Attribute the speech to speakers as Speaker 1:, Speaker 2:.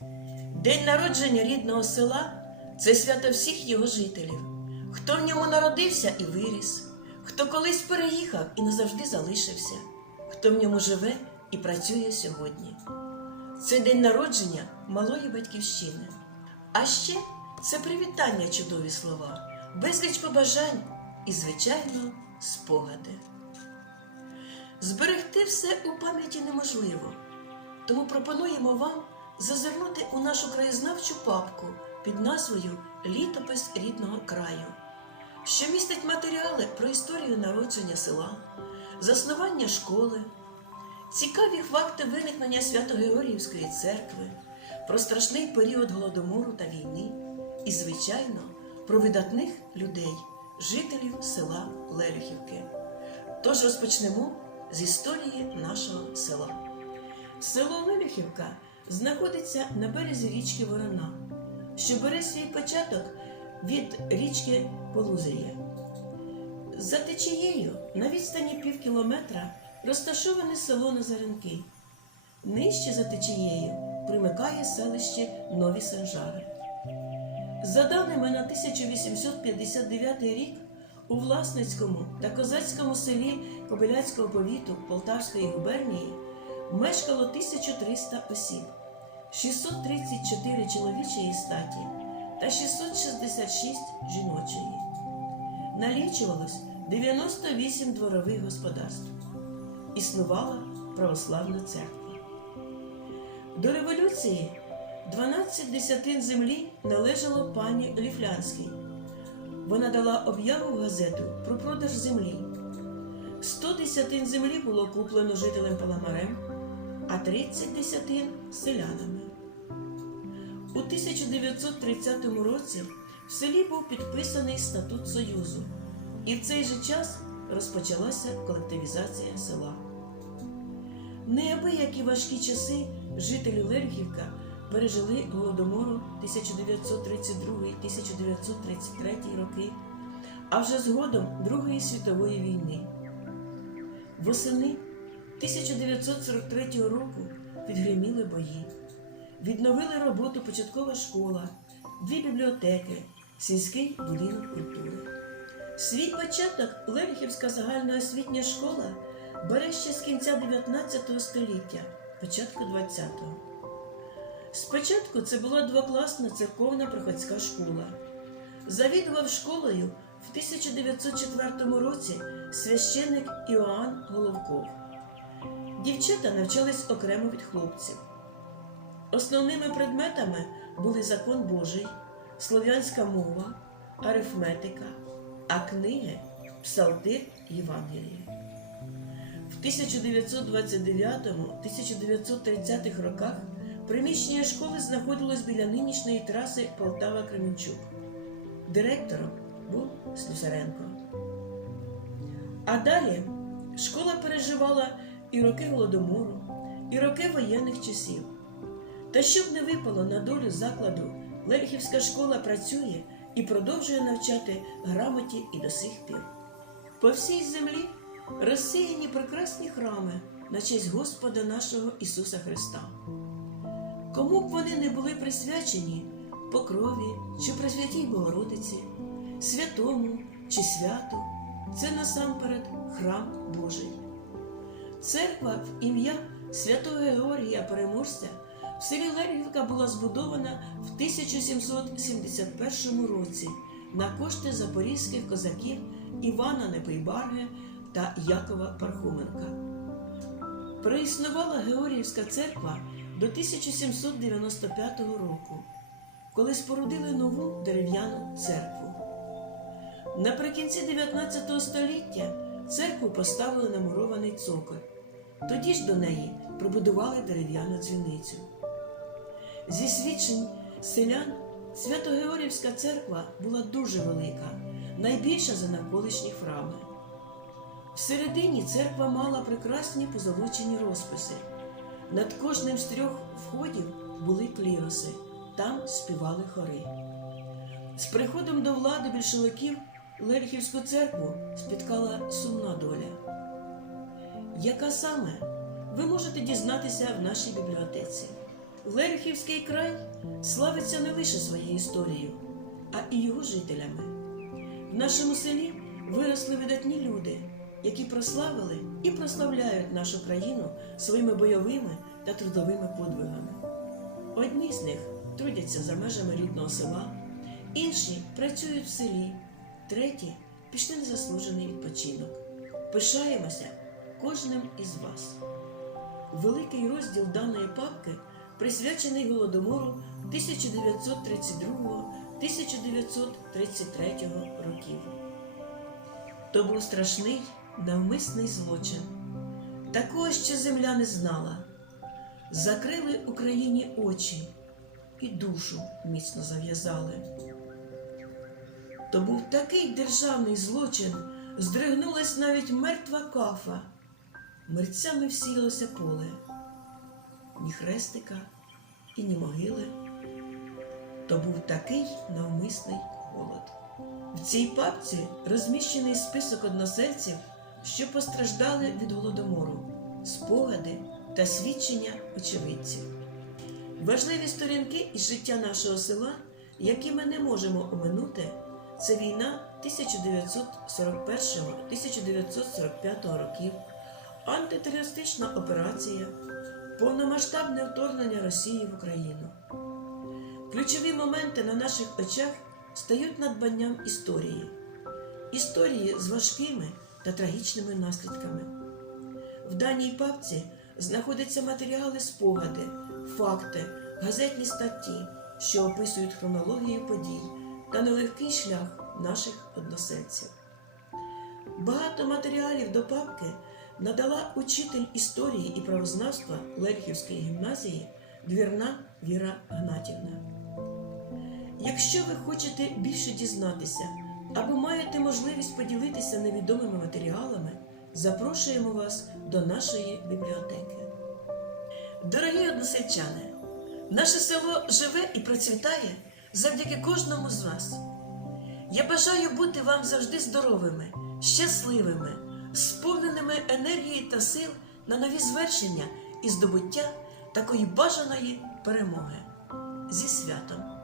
Speaker 1: День народження рідного села це свято всіх його жителів, хто в ньому народився і виріс, хто колись переїхав і назавжди залишився, хто в ньому живе і працює сьогодні. Це день народження малої батьківщини. А ще це привітання, чудові слова, безліч побажань і, звичайно, спогади. Зберегти все у пам'яті неможливо, тому пропонуємо вам зазирнути у нашу краєзнавчу папку під назвою Літопис рідного краю, що містить матеріали про історію народження села, заснування школи, цікаві факти виникнення Свято-Георгіївської церкви, про страшний період голодомору та війни і, звичайно, про видатних людей, жителів села Лелюхівки. Тож розпочнемо з історії нашого села. Село Лелюхівка знаходиться на березі річки Ворона, що бере свій початок від річки Полузир'я. За течією на відстані пів кілометра розташоване село Назаренки. Нижче за течією примикає селище Нові Санжари. За даними на 1859 рік, у Власницькому та козацькому селі Кобиляцького повіту Полтавської губернії мешкало 1300 осіб, 634 чоловічої статі та 666 жіночої. Налічувалось 98 дворових господарств. Існувала православна церква. До революції 12 десятин землі належало пані Ліфлянській. Вона дала об'яву в газету про продаж землі. 100 десятин землі було куплено жителем Паламарем, а 30 десятин селянами. У 1930 році в селі був підписаний статут Союзу, і в цей же час розпочалася колективізація села. Неабиякі важкі часи жителі Лерхівка пережили голодомору 1932-1933 роки, а вже згодом Другої світової війни. Восени 1943 року відгриміли бої, відновили роботу початкова школа, дві бібліотеки, сільський будинок культури. Свій початок Лерхівська загальноосвітня школа бере ще з кінця 19 століття, початку 20-го. Спочатку це була двокласна церковна приходська школа. Завідував школою в 1904 році священник Іоанн Головков. Дівчата навчались окремо від хлопців. Основними предметами були закон Божий, слов'янська мова, арифметика, а книги Псалтир Євангеліє. В 1929-1930 роках приміщення школи знаходилось біля нинішньої траси Полтава-Кременчук. Директором був Слюсаренко. А далі школа переживала і роки голодомору, і роки воєнних часів. Та щоб не випало на долю закладу, Лельхівська школа працює і продовжує навчати грамоті і до сих пір. По всій землі розсіяні прекрасні храми на честь Господа нашого Ісуса Христа. Кому б вони не були присвячені покрові чи Пресвятій Богородиці, святому чи святу, це насамперед храм Божий. Церква в ім'я святого Георгія Переможця в селі Лергівка була збудована в 1771 році на кошти запорізьких козаків Івана Непейбарги та Якова Пархоменка. Проіснувала Георгіївська церква до 1795 року, коли спорудили нову дерев'яну церкву. Наприкінці 19 століття церкву поставили на мурований цоколь. Тоді ж до неї прибудували дерев'яну дзвіницю. Зі свідчень селян Свято-Георгіївська церква була дуже велика, найбільша за навколишні храми. Всередині церква мала прекрасні позолочені розписи. Над кожним з трьох входів були кліроси, там співали хори. З приходом до влади більшовиків Лерхівську церкву спіткала сумна доля. Яка саме ви можете дізнатися в нашій бібліотеці. Лерхівський край славиться не лише своєю історією, а і його жителями. В нашому селі виросли видатні люди, які прославили і прославляють нашу країну своїми бойовими та трудовими подвигами. Одні з них трудяться за межами рідного села, інші працюють в селі, треті пішли на заслужений відпочинок. Пишаємося кожним із вас. Великий розділ даної папки присвячений Голодомору 1932-1933 років. То був страшний навмисний злочин. Такого ще земля не знала. Закрили Україні очі і душу міцно зав'язали. То був такий державний злочин, здригнулась навіть мертва кафа. Мерцями всіялося поле, ні хрестика і ні могили. То був такий навмисний холод. В цій папці розміщений список односельців, що постраждали від голодомору, спогади та свідчення очевидців. Важливі сторінки із життя нашого села, які ми не можемо оминути, це війна 1941-1945 років, антитерористична операція, повномасштабне вторгнення Росії в Україну. Ключові моменти на наших очах стають надбанням історії, історії з важкими та трагічними наслідками. В даній папці знаходяться матеріали спогади, факти, газетні статті, що описують хронологію подій та нелегкий шлях наших односельців. Багато матеріалів до папки надала учитель історії і правознавства Лерхівської гімназії двірна Віра Гнатівна. Якщо ви хочете більше дізнатися або маєте можливість поділитися невідомими матеріалами, запрошуємо вас до нашої бібліотеки. Дорогі односельчани, наше село живе і процвітає завдяки кожному з вас. Я бажаю бути вам завжди здоровими, щасливими, сповненими енергії та сил на нові звершення і здобуття такої бажаної перемоги. Зі святом!